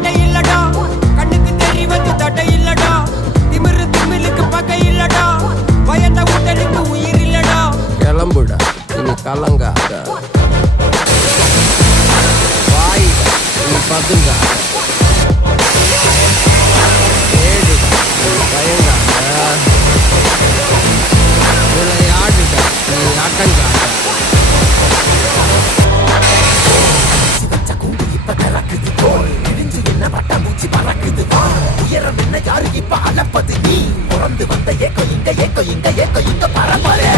பாட்டை இல்லடா, கண்ணுக்கு தெரிவது தட்டை இல்லடா, திமிரு திமிலுக்கு பகை இல்லடா, பயந்த உடலுக்கு உயிர் இல்லடா. கிளம்புடா இனி கலங்காத, வாய் இனி பதுங்க, ஏடுடா நீ பயங்காத, விளையாடுடா நீ அடங்காத. உயரம் என்ன யாரு இப்ப அளப்பது, நீ பிறந்து வந்த ஏக்கோ இங்க பரம்பரை.